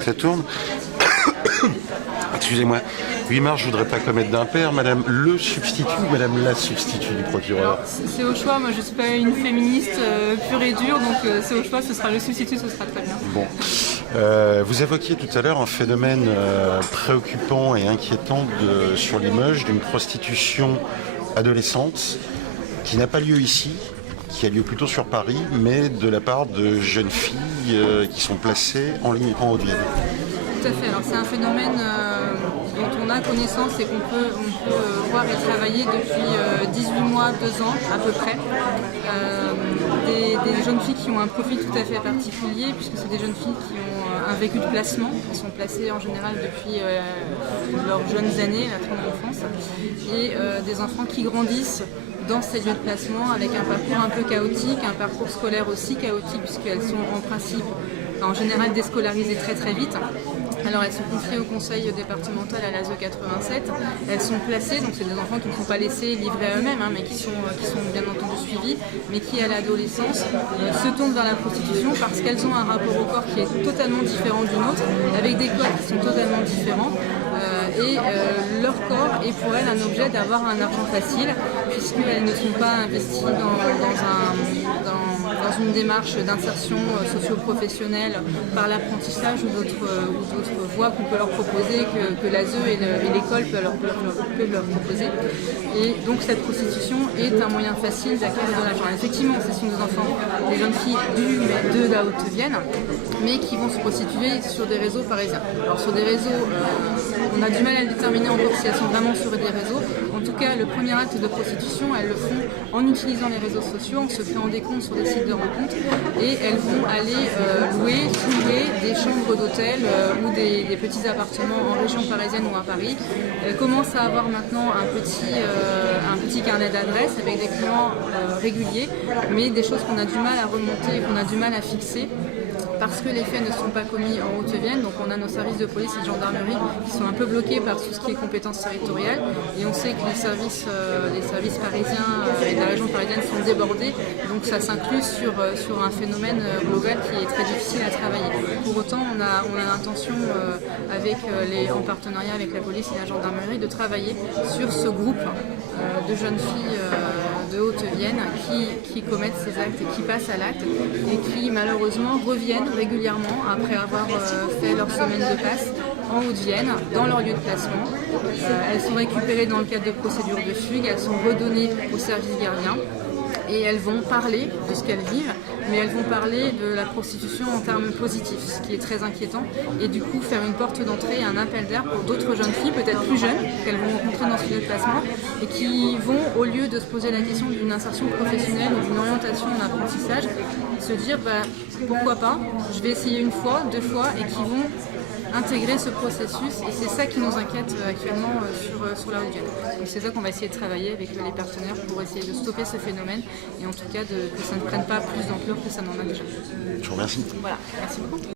Ça tourne. Excusez-moi. 8 mars, je voudrais pas commettre d'impair. Madame le substitut ou madame la substitut du procureur? C'est au choix. Moi, je suis pas une féministe pure et dure, donc c'est au choix. Ce sera le substitut, ce sera très bien. Bon. Vous évoquiez tout à l'heure un phénomène préoccupant et inquiétant sur Limoges d'une prostitution adolescente qui n'a pas lieu ici, qui a lieu plutôt sur Paris, mais de la part de jeunes filles qui sont placées en Haute-Vienne. Tout à fait. Alors c'est un phénomène dont on a connaissance et qu'on peut voir et travailler depuis 18 mois, 2 ans à peu près. Des jeunes filles qui ont un profil tout à fait particulier, puisque c'est des jeunes filles qui ont un vécu de placement. Elles sont placées en général depuis leurs jeunes années, la trentaine d'enfance, et des enfants qui grandissent dans ces lieux de placement avec un parcours un peu chaotique, un parcours scolaire aussi chaotique, puisqu'elles sont en principe, en général, déscolarisées très très vite. Alors elles sont confiées au conseil départemental à l'ASE 87, elles sont placées, donc c'est des enfants qui ne sont pas laissés livrés à eux-mêmes, hein, mais qui sont bien entendu suivis, mais qui à l'adolescence se tournent vers la prostitution parce qu'elles ont un rapport au corps qui est totalement différent du nôtre, avec des corps qui sont totalement différents, et leur corps est pour elles un objet d'avoir un argent facile, puisqu'elles ne sont pas investies dans une démarche d'insertion socio-professionnelle par l'apprentissage ou d'autres voies qu'on peut leur proposer, que l'ASE et l'école peuvent leur proposer. Et donc cette prostitution est un moyen facile d'acquérir de l'argent. Effectivement, ce sont des enfants, des jeunes filles de la Haute-Vienne, mais qui vont se prostituer sur des réseaux parisiens. Alors sur des réseaux, on a du mal à le déterminer encore si elles sont vraiment sur des réseaux. En tout cas, le premier acte de prostitution, elles le font en utilisant les réseaux sociaux, en se créant des comptes sur des sites de rencontres, et elles vont aller louer des chambres d'hôtel ou des petits appartements en région parisienne ou à Paris. Elles commencent à avoir maintenant un petit carnet d'adresses avec des clients réguliers, mais des choses qu'on a du mal à remonter, qu'on a du mal à fixer, parce que les faits ne sont pas commis en Haute-Vienne. Donc on a nos services de police et de gendarmerie qui sont un peu bloqués par tout ce qui est compétences territoriales, et on sait que les services parisiens et de la région parisienne sont débordés, donc ça s'inclut sur un phénomène global qui est très difficile à travailler. Pour autant, on a l'intention, en partenariat avec la police et la gendarmerie, de travailler sur ce groupe de jeunes filles de Haute-Vienne qui commettent ces actes, qui passent à l'acte et qui malheureusement reviennent régulièrement après avoir fait leur semaine de passe en Haute-Vienne, dans leur lieu de placement. Elles sont récupérées dans le cadre de procédures de fugue, elles sont redonnées au service gardien et elles vont parler de ce qu'elles vivent, mais elles vont parler de la prostitution en termes positifs, ce qui est très inquiétant, et du coup faire une porte d'entrée et un appel d'air pour d'autres jeunes filles, peut-être plus jeunes, qu'elles vont rencontrer dans ce lieu de placement, et qui vont, au lieu de se poser la question d'une insertion professionnelle ou d'une orientation en apprentissage, se dire pourquoi pas, je vais essayer une fois, 2 fois, et qui vont intégrer ce processus, et c'est ça qui nous inquiète actuellement sur la Haute-Vienne. Donc c'est ça qu'on va essayer de travailler avec les partenaires pour essayer de stopper ce phénomène, et en tout cas que ça ne prenne pas plus d'ampleur que ça n'en a déjà. Je vous remercie. Voilà, merci beaucoup.